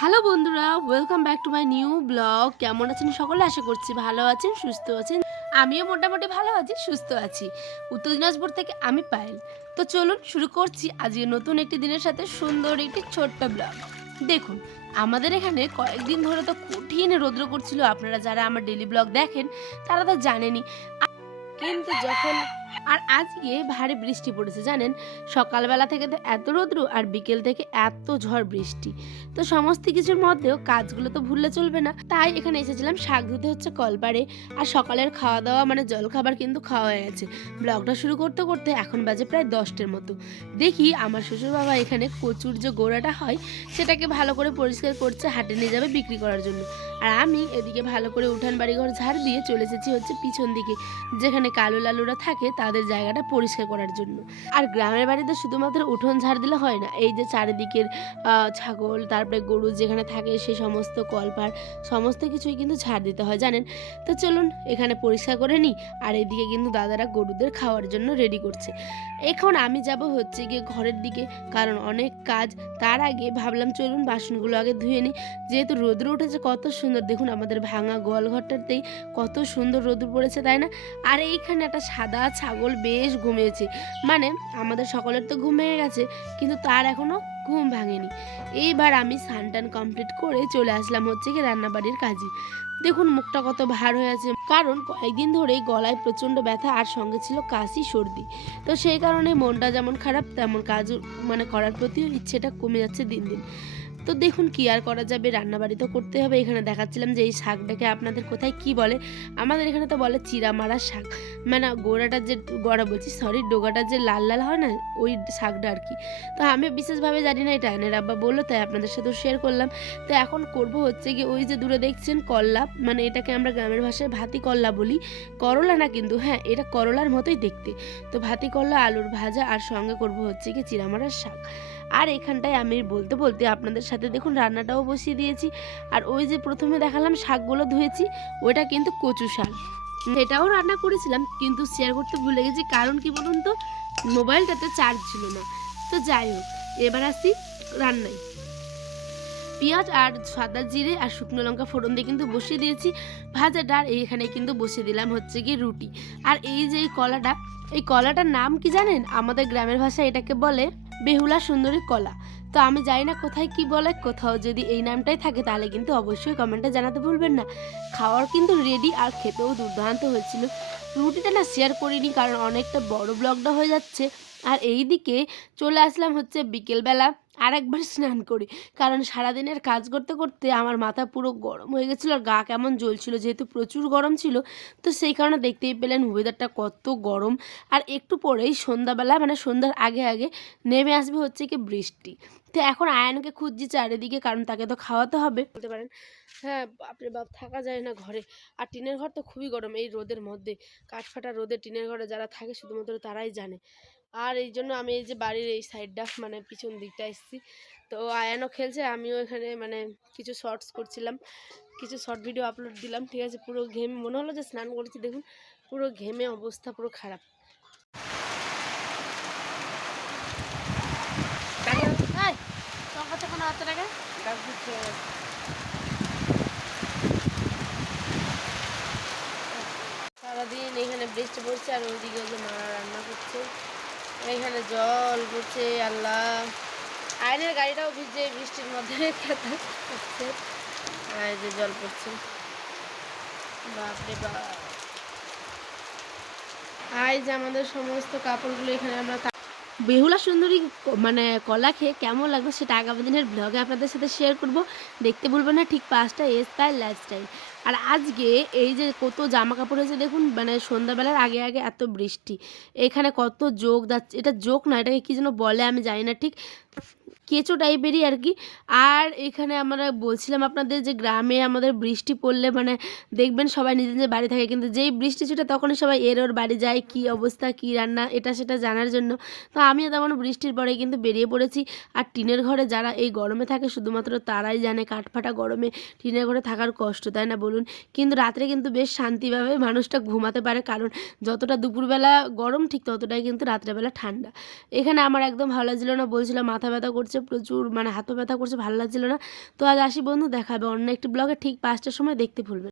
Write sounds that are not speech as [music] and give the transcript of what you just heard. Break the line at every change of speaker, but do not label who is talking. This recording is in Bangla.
হ্যালো বন্ধুরা welcome back to my new blog কেমন আছেন সকলে? আশা করছি ভালো আছেন, সুস্থ আছেন। আমিও মোটামুটি ভালো আছি, সুস্থ আছি। উত্তর দিনাজপুর থেকে আমি পায়েল। তো চলুন শুরু করছি আজকে নতুন একটি দিনের সাথে সুন্দর একটি ছোট্ট ব্লগ দেখুন, আমাদের এখানে কয়েকদিন ধরে তো কঠিন রৌদ্র করছিল আপনারা যারা আমার ডেলি ব্লগ দেখেন, তারা তো জানেনই। কিন্তু যখন আর আজকে ভারী বৃষ্টি পড়েছে, জানেন? সকালবেলা থেকে তো এত রৌদ্র আর বিকেল থেকে এত ঝড় বৃষ্টি। তো সমস্ত কিছুর মধ্যেও কাজগুলো তো ভুললে চলবে না। তাই এখানে এসেছিলাম, শাক ধুতে হচ্ছে কলপারে। আর সকালের খাওয়া দাওয়া মানে জল খাবার কিন্তু খাওয়া হয়ে গেছে। ব্লগটা শুরু করতে করতে এখন বাজে প্রায় দশটার মতো। দেখি আমার শ্বশুর বাবা এখানে কচুর যে গোড়াটা হয়, সেটাকে ভালো করে পরিষ্কার করছে, হাটে নিয়ে যাবে বিক্রি করার জন্য। আর আমি এদিকে ভালো করে উঠান বাড়িঘর ঝাড় দিয়ে চলে এসেছি হচ্ছে পিছন দিকে, যেখানে কালো লালুরা থাকে তাদের জায়গাটা পরিষ্কার করার জন্য। আর গ্রামের বাড়িতে শুধুমাত্র উঠোন ঝাড় দিলে হয় না, এই যে চারিদিকের ছাগল, তারপরে গরু যেখানে থাকে সেই সমস্ত কলপার সমস্ত কিছুই কিন্তু ঝাড় দিতে হয়, জানেন? তো চলুন এখানে পরিষ্কার করে নিই, আর এদিকে কিন্তু দাদারা গরুদের খাওয়ার জন্য রেডি করছে। এখন আমি যাব হচ্ছে গিয়ে ঘরের দিকে, কারণ অনেক কাজ। তার আগে ভাবলাম চলুন বাসনগুলো আগে ধুয়ে নিই। যেহেতু রোদ্র উঠেছে, কত সুন্দর, দেখুন আমাদের ভাঙা গোয়ালঘরটাতেই কত সুন্দর রোদ্র পড়েছে, তাই না? আর এইখানে একটা সাদা ছাগল বেশ ঘুমিয়েছে। মানে আমাদের সকলের তো ঘুম ভেঙে গেছে, কিন্তু তার এখনও ঘুম ভাঙেনি। এইবার আমি সানটান কমপ্লিট করে চলে আসলাম হচ্ছে কি রান্নাবাড়ির কাজে। দেখুন, মুখটা কত ভার হয়ে আছে। কারণ, কয়েকদিন ধরেই গলায় প্রচণ্ড ব্যথা আর সঙ্গে ছিল কাশি, সর্দি। তো সেই কারণে মনটা যেমন খারাপ, তেমন কাজ মানে করার প্রতিও ইচ্ছেটা কমে যাচ্ছে দিন দিন। তো দেখুন কি আর করা যাবে, রান্নাবাড়ি তো করতে হবে। এখানে দেখাচ্ছিলাম যে এই শাকটাকে আপনাদের কোথায় কি বলে। আমাদের এখানে তো বলে চিরামারা শাক। মানে গোড়াটার যে গোড়া বলছি সরি ডোগাটার যে লাল লাল হয় না, ওই শাকটা আর কি। তো আমি বিশেষভাবে জানি না, এটা আয়নের আব্বা বলল, তাই আপনাদের সাথেও শেয়ার করলাম। তো এখন করব হচ্ছে গিয়ে ওই যে দূরে দেখছেন করলা মানে এটাকে আমরা গ্রামের ভাষায় ভাতি করলা বলি। করলা না কিন্তু হ্যাঁ এটা করলার মতোই দেখতে। তো ভাতি করলা, আলুর ভাজা, আর সঙ্গে করব হচ্ছে গিয়ে চিরামারার শাক। আর এখানটায় আমি বলতে বলতে আপনাদের সাথে দেখুন রান্নাটাও বসিয়ে দিয়েছি। আর ওই যে প্রথমে দেখালাম শাকগুলো ধুয়েছি ওইটা কিন্তু কচু শাক। এটাও রান্না করেছিলাম, কিন্তু শেয়ার করতে ভুলে গেছি, কারণ কি বলুন তো, মোবাইলটাতে চার্জ ছিল না। তো যাই হোক, এবার আসি রান্নায়। পেঁয়াজ আর সাদা জিরে আর শুকনো লঙ্কা ফোড়ন দিয়ে কিন্তু বসিয়ে দিয়েছি। ভাজাটা আর এইখানে কিন্তু বসিয়ে দিলাম হচ্ছে কি রুটি। আর এই যে এই কলাটা, এই কলাটার নাম কি জানেন? আমাদের গ্রামের ভাষায় এটাকে বলে বেহুলা সুন্দরী কলা। তো আমি জানি না কোথায় কি বলে, কোথাও যদি এই নামটাই থাকে তাহলে কিন্তু অবশ্যই কমেন্টে জানাতে ভুলবেন না। খাওয়ার কিন্তু রেডি আর খেতেও দুর্দান্ত হয়েছিল। রুটিটা না শেয়ার করিনি কারণ অনেকটা বড় ব্লগটা হয়ে যাচ্ছে। আর এই দিকে চলে আসলাম হচ্ছে বিকেলবেলা। আর একবার স্নান করি। কারণ সারাদিনের কাজ করতে করতে আমার মাথা পুরো গরম হয়ে গেছিল আর গা কেমন জ্বলছিল, যেহেতু প্রচুর গরম ছিল, তো সেই কারণে দেখতেই পেলেন ওয়েদারটা কত গরম। আর একটু পরেই সন্ধ্যাবেলা মানে সন্ধ্যার আগে আগে নেমে আসবে হচ্ছে কি বৃষ্টি। তো এখন আয়নকে খুঁজছি চারিদিকে, কারণ তাকে তো খাওয়াতে হবে। বলতে পারেন হ্যাঁ বাপরে বাপ, থাকা যায় না ঘরে। আর টিনের ঘর তো খুবই গরম এই রোদের মধ্যে। কাঠফাটা রোদে টিনের ঘরে যারা থাকে, শুধুমাত্র তারাই জানে। আর এই জন্য আমি এই যে বাড়ির এই সাইডটা মানে পিছন দিকটা এসেছি। তো আয়ানও খেলছে আমিও এখানে মানে কিছু শর্টস করছিলাম। কিছু শর্ট ভিডিও আপলোড দিলাম ঠিক আছে? পুরো ঘেম মনে হলো যে স্নান করেছি দেখুন। পুরো ঘেমে অবস্থা পুরো খারাপ। সারাদিন এখানে বৃষ্টি পড়ছে আর ওইদিকে মারা রান্না করছে। এখানে জল পড়ছে আল্লাহ। আয়নের গাড়িটাও ভিজে বৃষ্টির মধ্যে [laughs] যে জল পড়ছে। বাপরে বাপ। আই যে আমাদের সমস্ত কাপড়গুলো এখানে আমরা বেহুলা সুন্দরী মানে কলা খেয়ে কেমন লাগবে সেটা আগামী দিনের ব্লগে আপনাদের সাথে শেয়ার করব। দেখতে ভুলবেন না, ঠিক পাঁচটা এস স্টাইল লাইফস্টাইল আর আজকে এই যে কত জামা কাপড় হয়েছে, দেখুন মানে সন্ধ্যাবেলার আগে আগে এত বৃষ্টি। এখানে কত যোগ যাচ্ছে এটা যোগ না, এটাকে কী যেন বলে আমি জানি না ঠিক। কেঁচো টাইপেরই আর কি আর এখানে আমরা বলছিলাম আপনাদের যে গ্রামে আমাদের বৃষ্টি পড়লে মানে দেখবেন সবাই নিজের নিজের বাড়ি থাকে, কিন্তু যেই বৃষ্টি ছুটে তখনই সবাই এর ওর বাড়ি যায়, কি অবস্থা, কি রান্না, এটা সেটা জানার জন্য। তো আমিও তেমন বৃষ্টির পরে কিন্তু বেরিয়ে পড়েছি। আর টিনের ঘরে যারা এই গরমে থাকে শুধুমাত্র তারাই জানে কাঠফাটা গরমে টিনের ঘরে থাকার কষ্ট, তাই না বলুন? কিন্তু রাত্রে কিন্তু বেশ শান্তিভাবে মানুষটা ঘুমাতে পারে, কারণ যতটা দুপুরবেলা গরম ঠিক ততটাই কিন্তু রাত্রেবেলা ঠান্ডা। এখানে আমার একদম ভালো লাগছিল না বলছিলাম মাথা ব্যথা করছে। করছে প্রচুর মানে হাতও ব্যথা করছে, ভালো লাগছিল না। তো আজ আসি বন্ধু দেখাবে অন্য একটি ব্লগে, ঠিক পাঁচটার সময় দেখতে ভুলবে